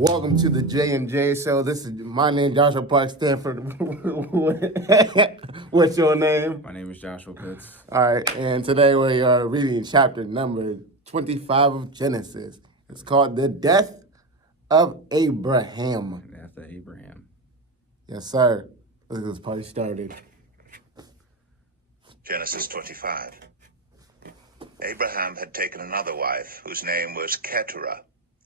Welcome to the J&J Show. This is my name, Joshua Parks-Stanford. What's your name? My name is Joshua Pitts. All right, and today we are reading chapter number 25 of Genesis. It's called The Death of Abraham. Death of Abraham. Yes, sir. Let's get this party started. Genesis 25. Abraham had taken another wife, whose name was Keturah.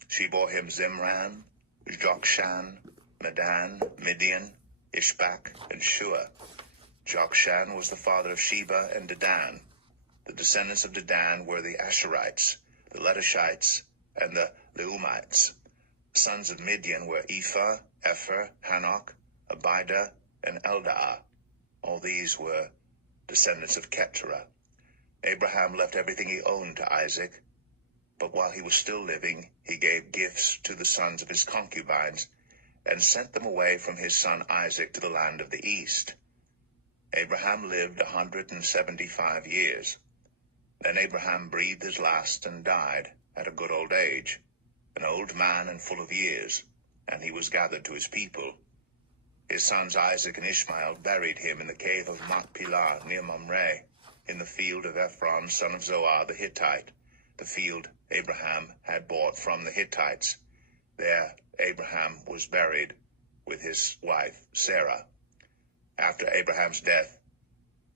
She bore him Zimran, Jokshan, Medan, Midian, Ishbak, and Shua. Jokshan was the father of Sheba and Dedan. The descendants of Dedan were the Asherites, the Letushites, and the Leumites. The sons of Midian were Ephah, Epher, Hanok, Abida, and Eldaah. All these were descendants of Keturah. Abraham left everything he owned to Isaac, but while he was still living, he gave gifts to the sons of his concubines and sent them away from his son Isaac to the land of the east. Abraham lived 175 years. Then Abraham breathed his last and died at a good old age, an old man and full of years, and he was gathered to his people. His sons Isaac and Ishmael buried him in the cave of Machpelah near Mamre, in the field of Ephron, son of Zoar the Hittite, the field Abraham had bought from the Hittites. There Abraham was buried with his wife Sarah. After Abraham's death,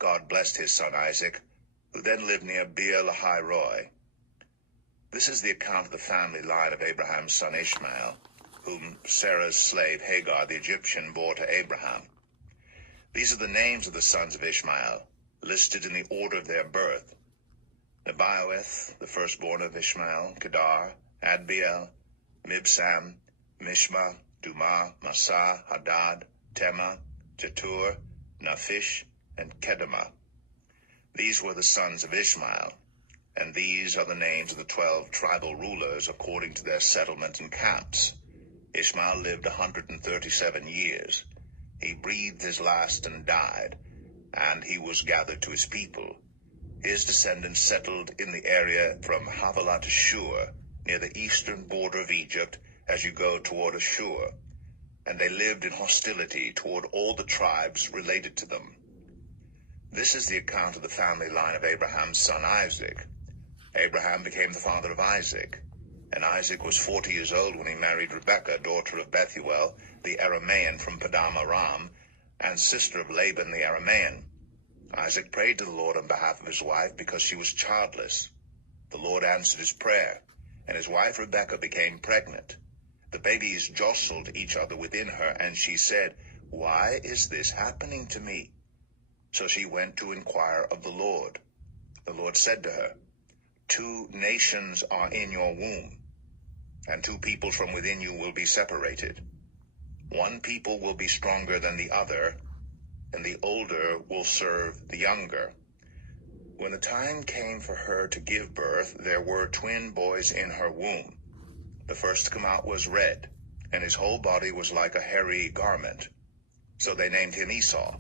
God blessed his son Isaac, who then lived near Beer Lahai Roi. This is the account of the family line of Abraham's son Ishmael, whom Sarah's slave Hagar the Egyptian bore to Abraham. These are the names of the sons of Ishmael, listed in the order of their birth: Nebaioth, the firstborn of Ishmael, Kedar, Adbeel, Mibsam, Mishma, Dumah, Massa, Hadad, Tema, Jetur, Naphish, and Kedemah. These were the sons of Ishmael, and these are the names of the 12 tribal rulers according to their settlement and camps. Ishmael lived 137 years. He breathed his last and died, and he was gathered to his people. His descendants settled in the area from Havilah to Shur, near the eastern border of Egypt as you go toward Ashur, and they lived in hostility toward all the tribes related to them. This is the account of the family line of Abraham's son Isaac. Abraham became the father of Isaac, and Isaac was 40 years old when he married Rebekah, daughter of Bethuel, the Aramean from Padam Aram, and sister of Laban the Aramean. Isaac prayed to the Lord on behalf of his wife because she was childless. The Lord answered his prayer, and his wife Rebekah became pregnant. The babies jostled each other within her, and she said, "Why is this happening to me?" So she went to inquire of the Lord. The Lord said to her, "Two nations are in your womb, and two peoples from within you will be separated. One people will be stronger than the other, and the older will serve the younger." When the time came for her to give birth, there were twin boys in her womb. The first to come out was red, and his whole body was like a hairy garment. So they named him Esau.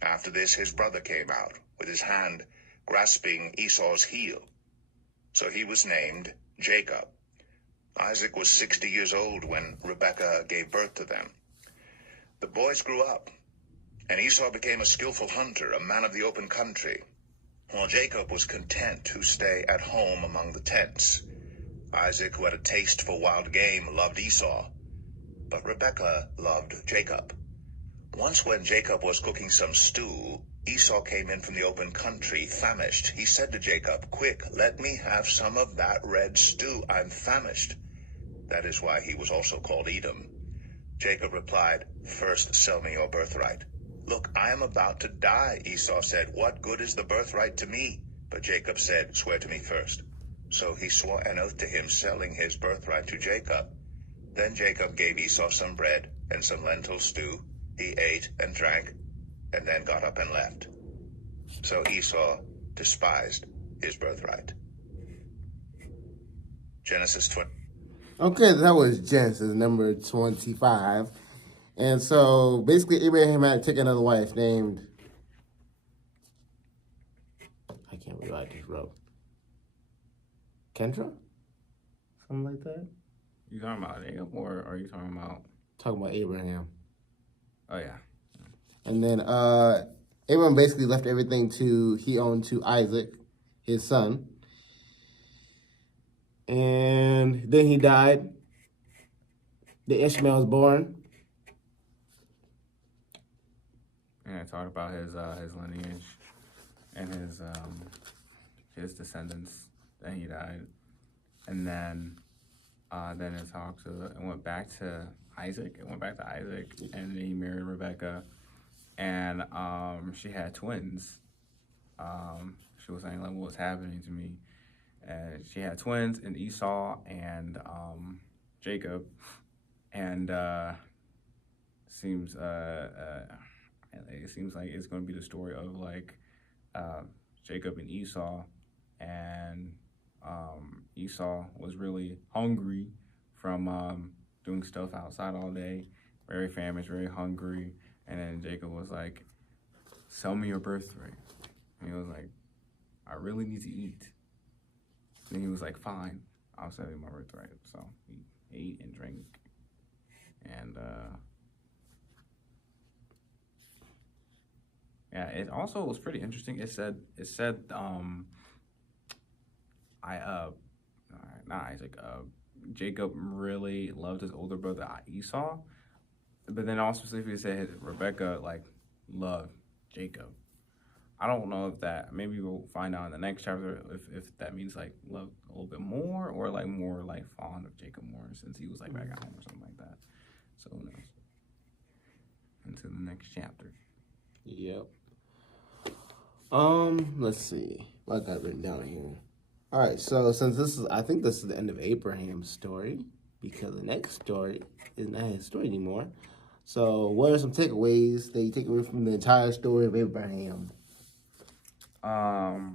After this, his brother came out, with his hand grasping Esau's heel. So he was named Jacob. Isaac was 60 years old when Rebekah gave birth to them. The boys grew up, and Esau became a skillful hunter, a man of the open country, while Jacob was content to stay at home among the tents. Isaac, who had a taste for wild game, loved Esau, but Rebekah loved Jacob. Once when Jacob was cooking some stew, Esau came in from the open country, famished. He said to Jacob, "Quick, let me have some of that red stew. I'm famished." That is why he was also called Edom. Jacob replied, "First sell me your birthright." "Look, I am about to die," Esau said. "What good is the birthright to me?" But Jacob said, "Swear to me first." So he swore an oath to him, selling his birthright to Jacob. Then Jacob gave Esau some bread and some lentil stew. He ate and drank, and then got up and left. So Esau despised his birthright. Genesis 20. Okay, that was Genesis number 25. And so basically Abraham had taken another wife named, I can't believe I just wrote, Kendra? Something like that? You talking about Jacob, or are you talking about? Talking about Abraham. Oh yeah. And then Abraham basically left everything he owned to Isaac, his son. And then he died. The Ishmael was born. And I talked about his lineage and his descendants. Then he died, and then it went back to Isaac. It went back to Isaac, and then he married Rebecca, and she had twins. She was saying like, "What's happening to me?" And she had twins, and Esau and Jacob, and seems it seems like it's going to be the story of like Jacob and Esau, and Esau was really hungry from doing stuff outside all day, very famished, very hungry, and then Jacob was like, "Sell me your birthright." And he was like, "I really need to eat." And he was like, "Fine, I'll sell you my birthright." So he ate and drank, and yeah, it also was pretty interesting. It said not Isaac, Jacob really loved his older brother Esau, but then also specifically said Rebecca like loved Jacob. I don't know if that, maybe we'll find out in the next chapter if that means like love a little bit more, or like more like fond of Jacob more since he was like back at home or something like that. So who knows? Into the next chapter. Yep. Let's see. What I got written down here. All right, so since I think this is the end of Abraham's story, because the next story is not his story anymore. So what are some takeaways that you take away from the entire story of Abraham? The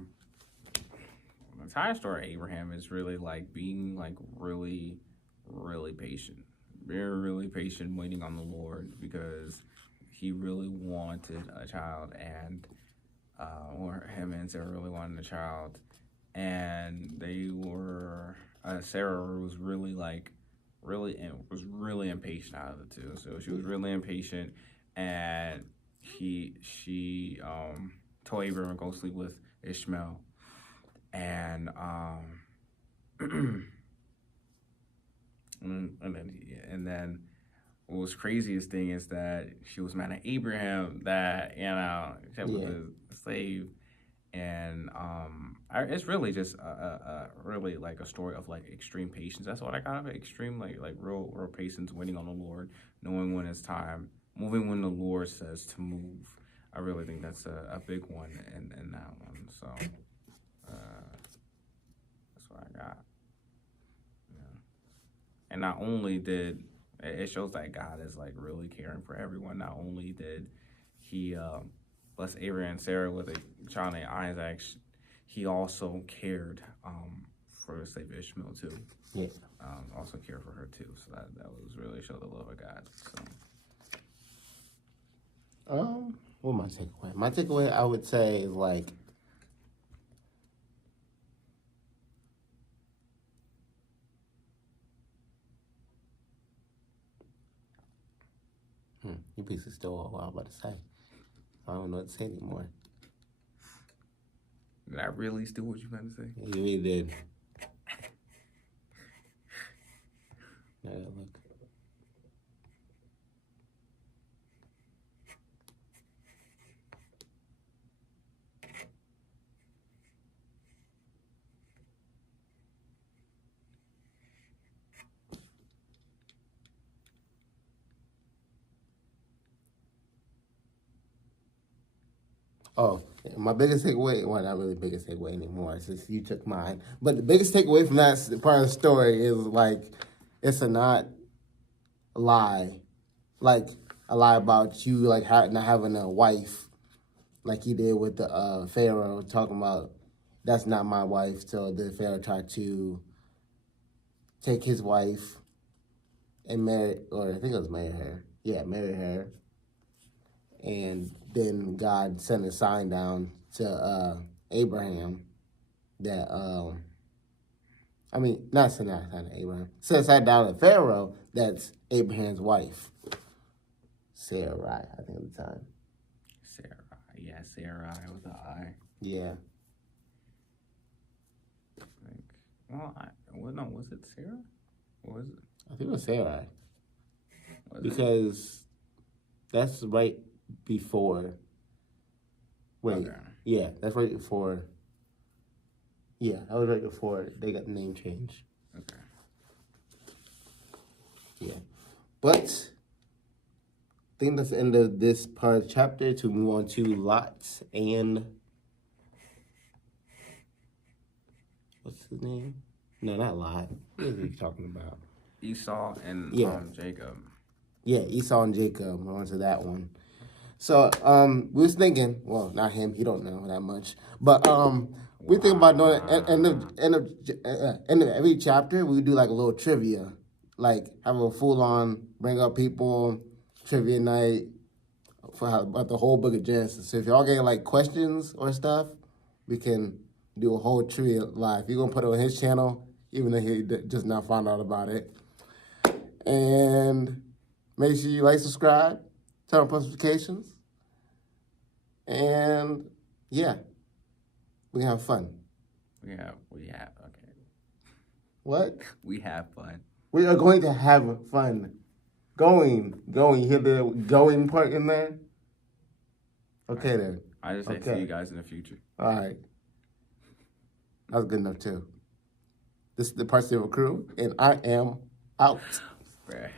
entire story of Abraham is really like being like really, really patient. Very, really patient, waiting on the Lord, because he really wanted a child, and or him and Sarah really wanted a child, and they were Sarah was really like was really impatient out of the two. So she was really impatient, and she told Abraham to go sleep with Ishmael, and and then what was craziest thing is that she was mad at Abraham that she was a slave, and it's really just really like a story of like extreme patience. That's what I got of it. Extreme like real patience, waiting on the Lord, knowing when it's time, moving when the Lord says to move. I really think that's a big one in that one. So that's what I got. Yeah. And not only did it shows that God is like really caring for everyone. Not only did he bless Abraham and Sarah with a child named Isaac, he also cared for the slave Ishmael too. Yeah. Also cared for her too. So that was really showed the love of God. So. What my takeaway? My takeaway, I would say, is like, you piece of still what I was about to say. I don't know what to say anymore. Did I really steal what you meant to say? Yeah, you really did. Now that look. Oh, my biggest takeaway, well, not really biggest takeaway anymore, since you took mine. But the biggest takeaway from that part of the story is, like, it's not a lie. Like, a lie about you, like, not having a wife, like he did with the Pharaoh, talking about, that's not my wife. So the Pharaoh tried to take his wife and marry, or I think it was marry her. Yeah, marry her. And then God sent a sign down to Abraham that I mean, not Abraham. Said daughter Pharaoh, that's Abraham's wife. Sarai, I think at the time. Sarah. Yeah, Sarah with the I. Yeah. I think. No, was it Sarah? What was it? I think it was Sarai. Was because that's right before. Wait. Okay. Yeah, that's right before. Yeah, that was right before they got the name change. Okay. Yeah. But I think that's the end of this part of the chapter to move on to Lot and what's his name? No, not Lot. What is he talking about? Esau and Jacob. Yeah, Esau and Jacob. We're on to that one. So we was thinking, well, not him, he don't know that much. But we think about doing end of every chapter, we do like a little trivia. Like have a full on bring up people, trivia night about the whole book of Genesis. So if y'all getting like questions or stuff, we can do a whole trivia live. You're gonna put it on his channel, even though he just now found out about it. And make sure you like, subscribe, turn on post notifications. And yeah, we have fun. We have, okay. What? We have fun. We are going to have fun. Going. You hear the going part in there? Okay then. I just say see you guys in the future. All right. That was good enough too. This is the Parks-Stanford crew, and I am out. Bruh.